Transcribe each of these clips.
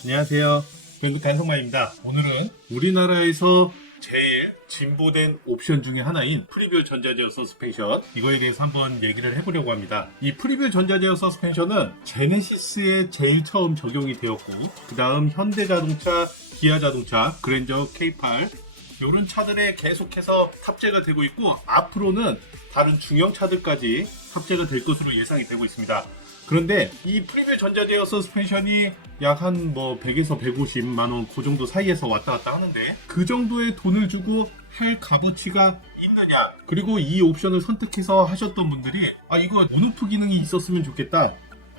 안녕하세요. 밴드 간성마입니다. 오늘은 우리나라에서 제일 진보된 옵션 중에 하나인 프리뷰 전자제어 서스펜션, 이거에 대해서 한번 얘기를 해보려고 합니다. 이 프리뷰 전자제어 서스펜션은 제네시스에 제일 처음 적용이 되었고, 그 다음 현대자동차, 기아자동차, 그랜저 K8 이런 차들에 계속해서 탑재가 되고 있고, 앞으로는 다른 중형 차들까지 탑재가 될 것으로 예상이 되고 있습니다. 그런데 이 프리뷰 전자제어 서스펜션이 약 한 100에서 150만원 그 정도 사이에서 왔다 갔다 하는데, 그 정도의 돈을 주고 할 값어치가 있느냐, 그리고 이 옵션을 선택해서 하셨던 분들이 이거 온오프 기능이 있었으면 좋겠다,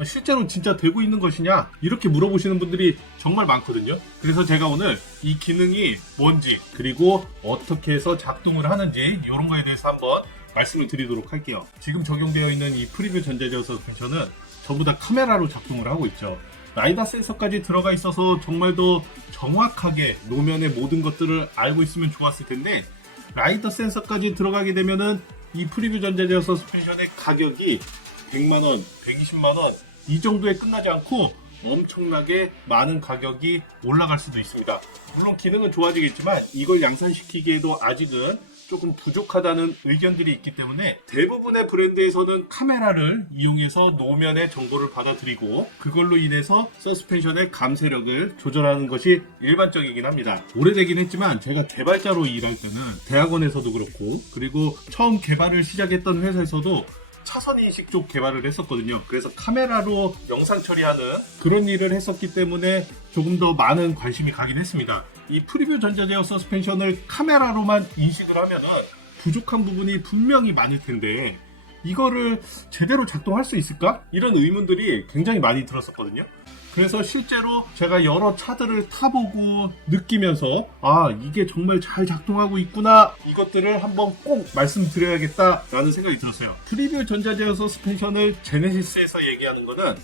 실제로 진짜 되고 있는 것이냐, 이렇게 물어보시는 분들이 정말 많거든요. 그래서 제가 오늘 이 기능이 뭔지, 그리고 어떻게 해서 작동을 하는지 이런 거에 대해서 한번 말씀을 드리도록 할게요. 지금 적용되어 있는 이 프리뷰 전자제어 서스펜션은 전부 다 카메라로 작동을 하고 있죠. 라이다 센서까지 들어가 있어서 정말 더 정확하게 노면의 모든 것들을 알고 있으면 좋았을 텐데, 라이다 센서까지 들어가게 되면은 이 프리뷰 전자제어 서스펜션의 가격이 100만원, 120만원 이 정도에 끝나지 않고 엄청나게 많은 가격이 올라갈 수도 있습니다. 물론 기능은 좋아지겠지만 이걸 양산시키기에도 아직은 조금 부족하다는 의견들이 있기 때문에, 대부분의 브랜드에서는 카메라를 이용해서 노면의 정보를 받아들이고 그걸로 인해서 서스펜션의 감쇄력을 조절하는 것이 일반적이긴 합니다. 오래되긴 했지만 제가 개발자로 일할 때는 대학원에서도 그렇고, 그리고 처음 개발을 시작했던 회사에서도 차선인식 쪽 개발을 했었거든요. 그래서 카메라로 영상 처리하는 그런 일을 했었기 때문에 조금 더 많은 관심이 가긴 했습니다. 이 프리뷰 전자제어 서스펜션을 카메라로만 인식을 하면은 부족한 부분이 분명히 많을 텐데, 이거를 제대로 작동할 수 있을까? 이런 의문들이 굉장히 많이 들었었거든요. 그래서 실제로 제가 여러 차들을 타보고 느끼면서 이게 정말 잘 작동하고 있구나, 이것들을 한번 꼭 말씀드려야겠다라는 생각이 들었어요. 프리뷰 전자제어 서스펜션을 제네시스에서 얘기하는 거는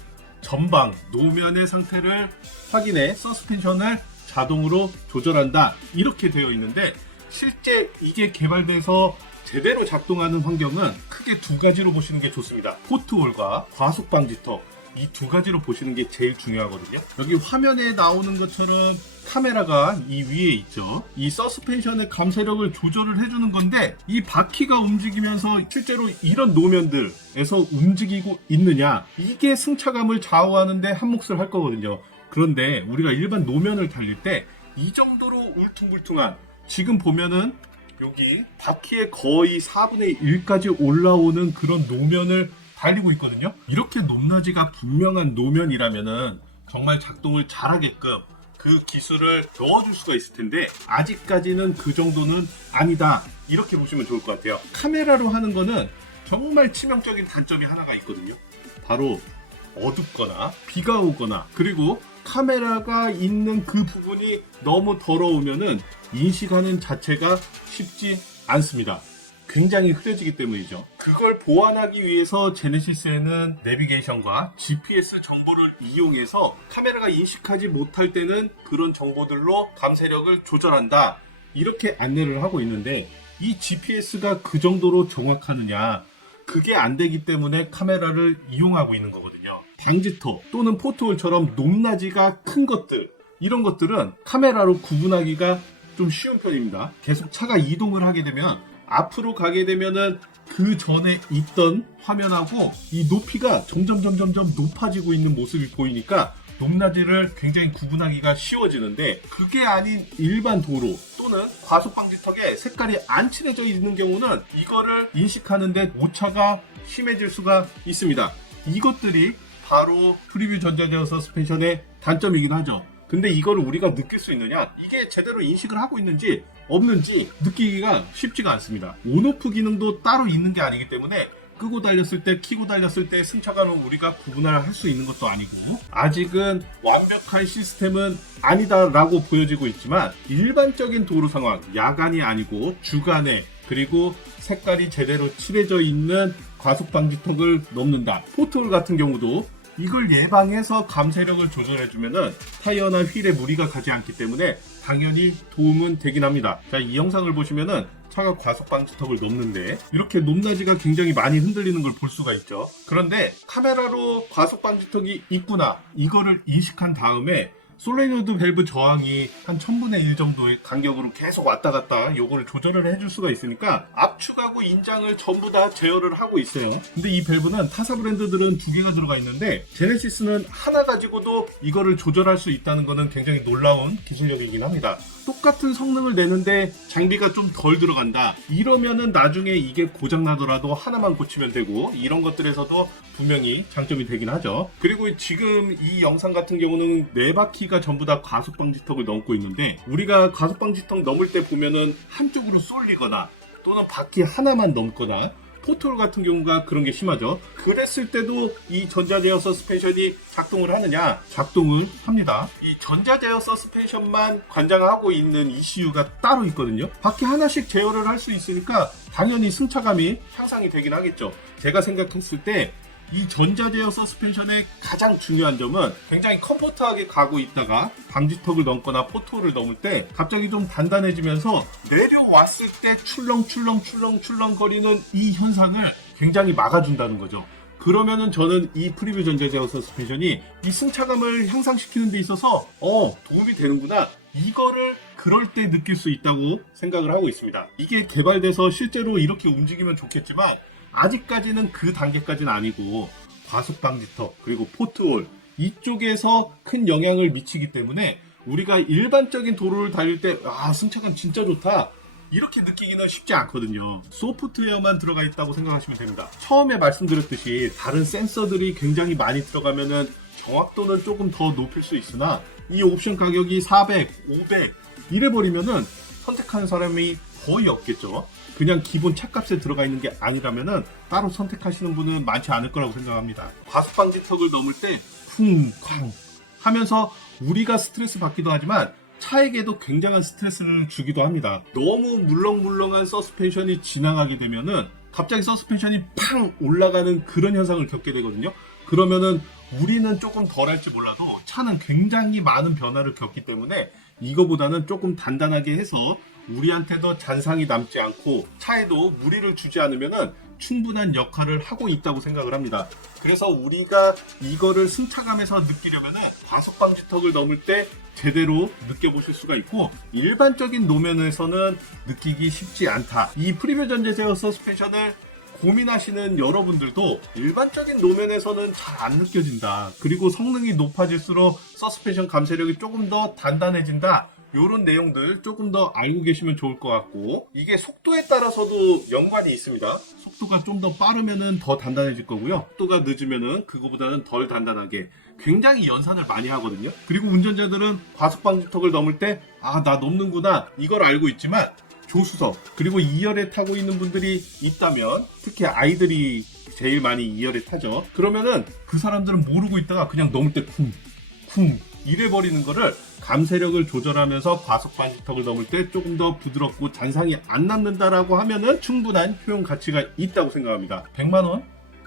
전방 노면의 상태를 확인해 서스펜션을 자동으로 조절한다, 이렇게 되어 있는데, 실제 이게 개발돼서 제대로 작동하는 환경은 크게 두 가지로 보시는 게 좋습니다. 포트홀과 과속 방지턱, 이 두 가지로 보시는 게 제일 중요하거든요. 여기 화면에 나오는 것처럼 카메라가 이 위에 있죠. 이 서스펜션의 감쇄력을 조절을 해주는 건데, 이 바퀴가 움직이면서 실제로 이런 노면들에서 움직이고 있느냐, 이게 승차감을 좌우하는데 한 몫을 할 거거든요. 그런데 우리가 일반 노면을 달릴 때 이 정도로 울퉁불퉁한, 지금 보면은 여기 바퀴의 거의 4분의 1까지 올라오는 그런 노면을 달리고 있거든요. 이렇게 높낮이가 분명한 노면이라면은 정말 작동을 잘하게끔 그 기술을 넣어줄 수가 있을 텐데, 아직까지는 그 정도는 아니다, 이렇게 보시면 좋을 것 같아요. 카메라로 하는 거는 정말 치명적인 단점이 하나가 있거든요. 바로 어둡거나 비가 오거나, 그리고 카메라가 있는 그 부분이 너무 더러우면은 인식하는 자체가 쉽지 않습니다. 굉장히 흐려지기 때문이죠. 그걸 보완하기 위해서 제네시스에는 내비게이션과 GPS 정보를 이용해서 카메라가 인식하지 못할 때는 그런 정보들로 감쇄력을 조절한다, 이렇게 안내를 하고 있는데, 이 GPS가 그 정도로 정확하느냐, 그게 안 되기 때문에 카메라를 이용하고 있는 거거든요. 방지턱 또는 포트홀처럼 높낮이가 큰 것들, 이런 것들은 카메라로 구분하기가 좀 쉬운 편입니다. 계속 차가 이동을 하게 되면, 앞으로 가게 되면은 그 전에 있던 화면하고 이 높이가 점점 높아지고 있는 모습이 보이니까 높낮이를 굉장히 구분하기가 쉬워지는데, 그게 아닌 일반 도로 또는 과속방지턱에 색깔이 안 칠해져 있는 경우는 이거를 인식하는데 오차가 심해질 수가 있습니다. 이것들이 바로 프리뷰 전자제어 서스펜션의 단점이긴 하죠. 근데 이거를 우리가 느낄 수 있느냐, 이게 제대로 인식을 하고 있는지 없는지 느끼기가 쉽지가 않습니다. 온오프 기능도 따로 있는 게 아니기 때문에 끄고 달렸을 때, 켜고 달렸을 때 승차감을 우리가 구분을 할 수 있는 것도 아니고, 아직은 완벽한 시스템은 아니다라고 보여지고 있지만, 일반적인 도로 상황, 야간이 아니고 주간에, 그리고 색깔이 제대로 칠해져 있는 과속 방지턱을 넘는다, 포트홀 같은 경우도 이걸 예방해서 감쇄력을 조절해주면은 타이어나 휠에 무리가 가지 않기 때문에 당연히 도움은 되긴 합니다. 자, 이 영상을 보시면은 차가 과속 방지턱을 넘는데 이렇게 높낮이가 굉장히 많이 흔들리는 걸 볼 수가 있죠. 그런데 카메라로 과속 방지턱이 있구나, 이거를 인식한 다음에 솔레노이드 밸브 저항이 한 1000분의 1 정도의 간격으로 계속 왔다 갔다 요거를 조절을 해줄 수가 있으니까 압축하고 인장을 전부 다 제어를 하고 있어요. 근데 이 밸브는 타사 브랜드들은 2개가 들어가 있는데 제네시스는 하나 가지고도 이거를 조절할 수 있다는 거는 굉장히 놀라운 기술력이긴 합니다. 똑같은 성능을 내는데 장비가 좀 덜 들어간다, 이러면은 나중에 이게 고장나더라도 하나만 고치면 되고, 이런 것들에서도 분명히 장점이 되긴 하죠. 그리고 지금 이 영상 같은 경우는 4바퀴가 전부 다 과속방지턱을 넘고 있는데, 우리가 과속방지턱 넘을 때 보면은 한쪽으로 쏠리거나 또는 바퀴 하나만 넘거나, 포트홀 같은 경우가 그런 게 심하죠. 그랬을 때도 이 전자제어 서스펜션이 작동을 하느냐? 작동을 합니다. 이 전자제어 서스펜션만 관장하고 있는 ECU가 따로 있거든요. 바퀴 하나씩 제어를 할 수 있으니까 당연히 승차감이 향상이 되긴 하겠죠. 제가 생각했을 때 이 전자제어 서스펜션의 가장 중요한 점은 굉장히 컴포트하게 가고 있다가 방지턱을 넘거나 포트홀을 넘을 때 갑자기 좀 단단해지면서 내려왔을 때 출렁출렁 거리는 이 현상을 굉장히 막아준다는 거죠. 그러면은 저는 이 프리뷰 전자제어 서스펜션이 이 승차감을 향상시키는 데 있어서 도움이 되는구나, 이거를 그럴 때 느낄 수 있다고 생각을 하고 있습니다. 이게 개발돼서 실제로 이렇게 움직이면 좋겠지만 아직까지는 그 단계까지는 아니고, 과속방지턱 그리고 포트홀 이쪽에서 큰 영향을 미치기 때문에 우리가 일반적인 도로를 달릴 때 승차감 진짜 좋다 이렇게 느끼기는 쉽지 않거든요. 소프트웨어만 들어가 있다고 생각하시면 됩니다. 처음에 말씀드렸듯이 다른 센서들이 굉장히 많이 들어가면은 정확도는 조금 더 높일 수 있으나, 이 옵션 가격이 400, 500 이래버리면은 선택하는 사람이 거의 없겠죠. 그냥 기본 차값에 들어가 있는 게 아니라면은 따로 선택하시는 분은 많지 않을 거라고 생각합니다. 과속방지턱을 넘을 때 쿵쾅 하면서 우리가 스트레스 받기도 하지만 차에게도 굉장한 스트레스를 주기도 합니다. 너무 물렁물렁한 서스펜션이 지나가게 되면은 갑자기 서스펜션이 팡 올라가는 그런 현상을 겪게 되거든요. 그러면은 우리는 조금 덜 할지 몰라도 차는 굉장히 많은 변화를 겪기 때문에 이거보다는 조금 단단하게 해서 우리한테도 잔상이 남지 않고 차에도 무리를 주지 않으면은 충분한 역할을 하고 있다고 생각을 합니다. 그래서 우리가 이거를 승차감에서 느끼려면은 과속방지턱을 넘을 때 제대로 느껴보실 수가 있고, 일반적인 노면에서는 느끼기 쉽지 않다. 이 프리뷰 전자제어 서스펜션을 고민하시는 여러분들도 일반적인 노면에서는 잘 안 느껴진다, 그리고 성능이 높아질수록 서스펜션 감쇄력이 조금 더 단단해진다, 이런 내용들 조금 더 알고 계시면 좋을 것 같고, 이게 속도에 따라서도 연관이 있습니다. 속도가 좀 더 빠르면은 더 단단해질 거고요, 속도가 늦으면은 그거보다는 덜 단단하게, 굉장히 연산을 많이 하거든요. 그리고 운전자들은 과속방지턱을 넘을 때 나 넘는구나 이걸 알고 있지만, 조수석 그리고 2열에 타고 있는 분들이 있다면, 특히 아이들이 제일 많이 2열에 타죠. 그러면은 그 사람들은 모르고 있다가 그냥 넘을 때 쿵쿵 이래버리는 거를 감쇄력을 조절하면서 과속방지턱을 넘을 때 조금 더 부드럽고 잔상이 안 남는다라고 하면은 충분한 효용 가치가 있다고 생각합니다. 100만원?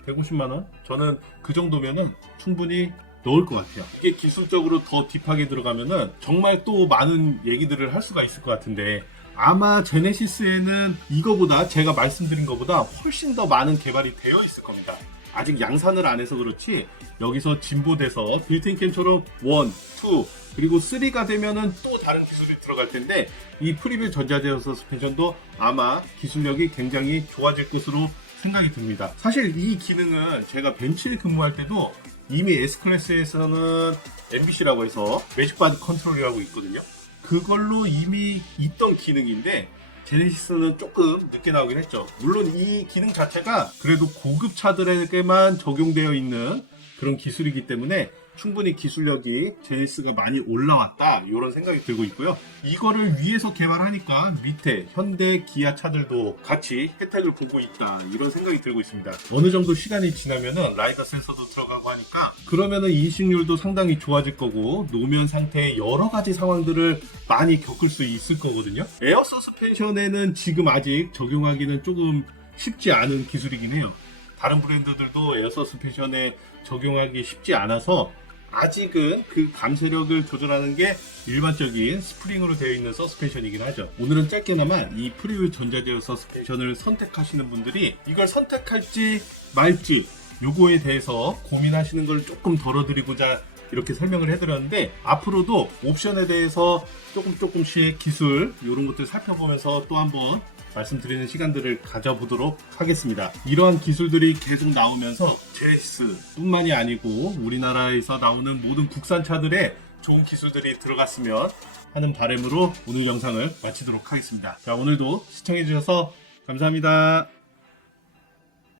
150만원? 저는 그 정도면은 충분히 넣을 것 같아요. 이게 기술적으로 더 딥하게 들어가면은 정말 또 많은 얘기들을 할 수가 있을 것 같은데, 아마 제네시스에는 이거보다, 제가 말씀드린 것보다 훨씬 더 많은 개발이 되어 있을 겁니다. 아직 양산을 안 해서 그렇지 여기서 진보돼서 빌트인 캠처럼 1, 2 그리고 3가 되면은 또 다른 기술이 들어갈 텐데, 이 프리뷰 전자제어 서스펜션도 아마 기술력이 굉장히 좋아질 것으로 생각이 듭니다. 사실 이 기능은 제가 벤츠에 근무할 때도 이미 S클래스에서는 MBC라고 해서 매직바디 컨트롤이라고 있거든요. 그걸로 이미 있던 기능인데 제네시스는 조금 늦게 나오긴 했죠. 물론 이 기능 자체가 그래도 고급 차들에게만 적용되어 있는 그런 기술이기 때문에 충분히 기술력이 제네시스가 많이 올라왔다, 이런 생각이 들고 있고요. 이거를 위에서 개발하니까 밑에 현대, 기아 차들도 같이 혜택을 보고 있다, 이런 생각이 들고 있습니다. 어느 정도 시간이 지나면은 라이더 센서도 들어가고 하니까 그러면은 인식률도 상당히 좋아질 거고, 노면 상태의 여러 가지 상황들을 많이 겪을 수 있을 거거든요. 에어 서스펜션에는 지금 아직 적용하기는 조금 쉽지 않은 기술이긴 해요. 다른 브랜드들도 에어 서스펜션에 적용하기 쉽지 않아서 아직은 그 감쇄력을 조절하는 게 일반적인 스프링으로 되어 있는 서스펜션이긴 하죠. 오늘은 짧게나마 이 프리뷰 전자제어 서스펜션을 선택하시는 분들이 이걸 선택할지 말지 요거에 대해서 고민하시는 걸 조금 덜어드리고자 이렇게 설명을 해드렸는데, 앞으로도 옵션에 대해서 조금씩 기술 이런 것들 살펴보면서 또 한번 말씀드리는 시간들을 가져보도록 하겠습니다. 이러한 기술들이 계속 나오면서 제네시스뿐만이 아니고 우리나라에서 나오는 모든 국산차들에 좋은 기술들이 들어갔으면 하는 바람으로 오늘 영상을 마치도록 하겠습니다. 자, 오늘도 시청해주셔서 감사합니다.